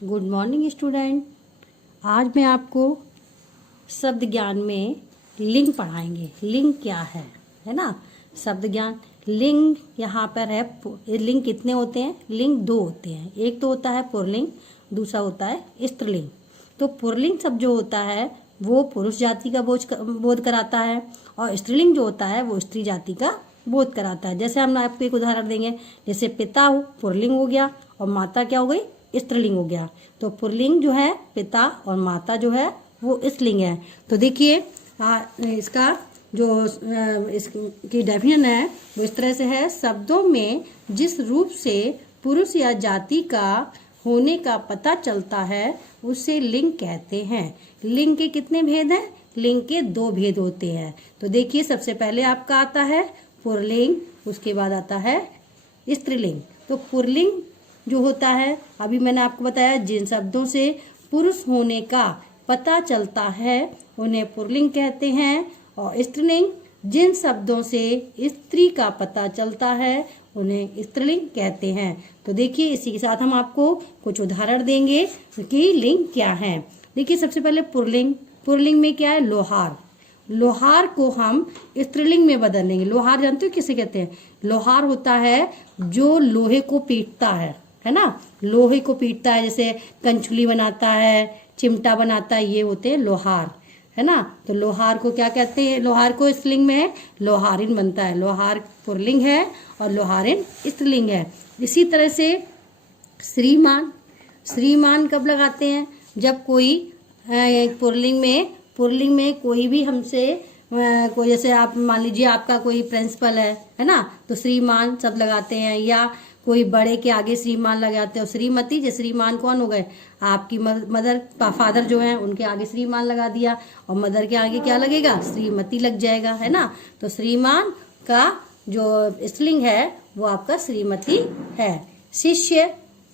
Good morning student. आज मैं आपको शब्द ज्ञान में लिंग पढ़ाएंगे। लिंग क्या है ना। शब्द ज्ञान लिंग यहाँ पर है। लिंग कितने होते हैं? लिंग दो होते हैं। एक तो होता है पुल्लिंग, दूसरा होता है स्त्रीलिंग। तो पुल्लिंग शब्द जो होता है वो पुरुष जाति का बोध कराता है और स्त्रीलिंग जो होता है वो स्त्री जाति का बोध कराता है। जैसे हम आपको एक उदाहरण देंगे, जैसे पिता हो पुल्लिंग हो गया और माता क्या हो गई? स्त्रीलिंग हो गया। तो पुल्लिंग जो है पिता और माता जो है वो स्त्रीलिंग है। तो देखिए इसका जो इसकी डेफिनेशन है वो इस तरह से है। शब्दों में जिस रूप से पुरुष या जाति का होने का पता चलता है उसे लिंग कहते हैं। लिंग के कितने भेद हैं? लिंग के दो भेद होते हैं। तो देखिए सबसे पहले आपका आता है पुल्लिंग, उसके बाद आता है स्त्रीलिंग। तो पुल्लिंग जो होता है अभी मैंने आपको बताया, जिन शब्दों से पुरुष होने का पता चलता है उन्हें पुल्लिंग कहते हैं। और स्त्रीलिंग जिन शब्दों से स्त्री का पता चलता है उन्हें स्त्रीलिंग कहते हैं। तो देखिए इसी के साथ हम आपको कुछ उदाहरण देंगे कि लिंग क्या है। देखिए सबसे पहले पुल्लिंग। पुल्लिंग में क्या है? लोहार। लोहार को हम स्त्रीलिंग में बदल देंगे। लोहार जानते हो किसे कहते हैं? लोहार होता है जो लोहे को पीटता है ना। लोहे को पीटता है, जैसे कंचुली बनाता है, चिमटा बनाता है, ये होते हैं लोहार, है ना। तो लोहार को क्या कहते हैं? लोहार को स्त्रीलिंग में है लोहारिन बनता है। लोहार पुल्लिंग है और लोहारिन स्त्रीलिंग है। इसी तरह से श्रीमान। श्रीमान कब लगाते हैं? जब कोई पुल्लिंग में कोई भी हमसे कोई, जैसे आप मान लीजिए आपका कोई प्रिंसिपल है ना, तो श्रीमान सब लगाते हैं। या कोई बड़े के आगे श्रीमान लगाते हो। श्रीमती, जैसे श्रीमान कौन हो गए? आपकी मदर फादर जो है उनके आगे श्रीमान लगा दिया और मदर के आगे क्या लगेगा? श्रीमती लग जाएगा, है ना। तो श्रीमान का जो स्त्रीलिंग है वो आपका श्रीमती है। शिष्य।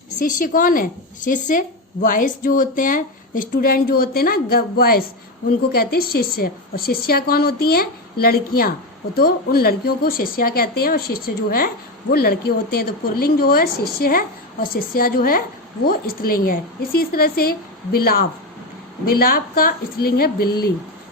शिष्य कौन है? शिष्य बॉयज जो होते हैं, स्टूडेंट जो होते हैं ना बॉयज, उनको कहते हैं शिष्य। और शिष्या कौन होती हैं? लड़कियां। तो उन लड़कियों को शिष्या कहते हैं और शिष्य जो है वो लड़के होते हैं। तो पुल्लिंग जो है शिष्य है और शिष्या जो है वो स्त्रीलिंग है। इसी तरह से बिलाव। बिलाव का स्त्रीलिंग है बिल्ली।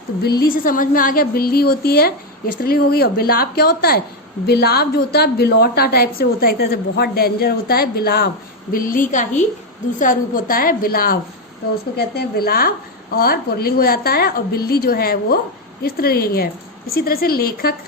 तो बिल्ली से समझ में आ गया, बिल्ली होती है स्त्रीलिंग हो गई। और बिलाव क्या होता है? बिलाव जो होता है बिलौटा टाइप से होता है, एक तरह से बहुत डेंजर होता है बिलाव। बिल्ली का ही दूसरा रूप होता है बिलाव, तो उसको कहते हैं बिलाव और पुल्लिंग हो जाता है। और बिल्ली जो है वो स्त्रीलिंग है। इसी तरह से लेखक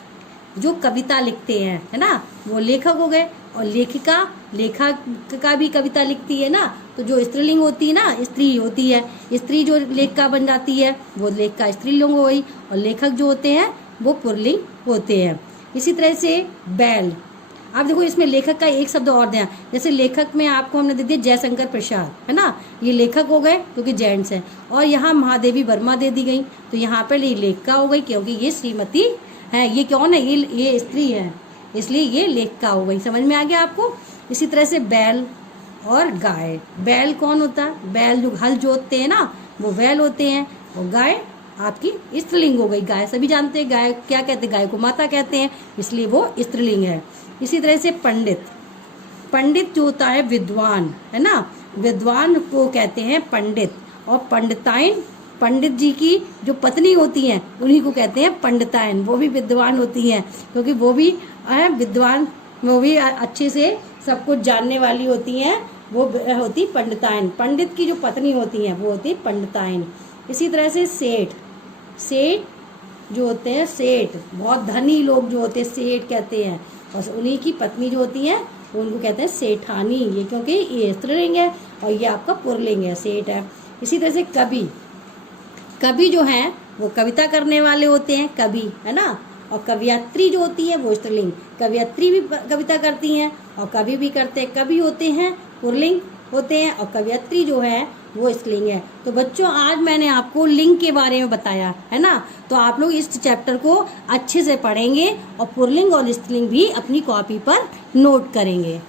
जो कविता लिखते हैं, है ना, वो लेखक हो गए। और लेखिका, लेखक का भी कविता लिखती है ना, तो जो स्त्रीलिंग होती है ना, स्त्री होती है। स्त्री जो लेखिका बन जाती है वो लेखिका स्त्रीलिंग हो गई और लेखक जो होते हैं वो पुल्लिंग होते हैं। इसी तरह से बैल। आप देखो इसमें लेखक का एक शब्द और दिया, जैसे लेखक में आपको हमने दे दिया जयशंकर प्रसाद, है ना, ये लेखक हो गए क्योंकि जेंट्स है। और यहाँ महादेवी वर्मा दे दी गई, तो यहाँ पर ये लेखिका हो गई क्योंकि ये श्रीमती है। ये कौन है? ये स्त्री है, इसलिए ये लेखिका हो गई। समझ में आ गया आपको। इसी तरह से बैल और गाय। बैल कौन होता है? बैल जो हल जोतते हैं ना वो बैल होते हैं। और गाय आपकी स्त्रीलिंग हो गई। गाय सभी जानते हैं, गाय क्या कहते हैं? गाय को माता कहते हैं, इसलिए वो स्त्रीलिंग है। इसी तरह से पंडित। पंडित जो होता है विद्वान, है ना, विद्वान को कहते हैं पंडित। और पंडिताइन, पंडित जी की जो पत्नी होती हैं उन्हीं को कहते हैं पंडिताइन। वो भी विद्वान होती हैं क्योंकि वो भी विद्वान, वो भी अच्छे से सब कुछ जानने वाली होती हैं, वो होती पंडिताइन। पंडित की जो पत्नी होती हैं वो होती पंडिताइन। इसी तरह से सेठ। सेठ जो होते हैं, सेठ बहुत धनी लोग जो होते हैं सेठ कहते हैं। और उन्हीं की पत्नी जो होती है उनको कहते हैं सेठानी। ये क्योंकि ये स्त्रीलिंग है और ये आपका पुल्लिंग है, सेठ है। इसी तरह से कवि। कवि जो है वो कविता करने वाले होते हैं, कवि, है ना। और कवियत्री जो होती है वो स्त्रीलिंग। कवियत्री भी कविता करती हैं और कवि भी करते हैं। कवि होते हैं पुल्लिंग होते हैं और कवियत्री जो है वो स्त्रीलिंग है। तो बच्चों आज मैंने आपको लिंग के बारे में बताया, है ना। तो आप लोग इस चैप्टर को अच्छे से पढ़ेंगे और पुल्लिंग और स्त्रीलिंग भी अपनी कॉपी पर नोट करेंगे।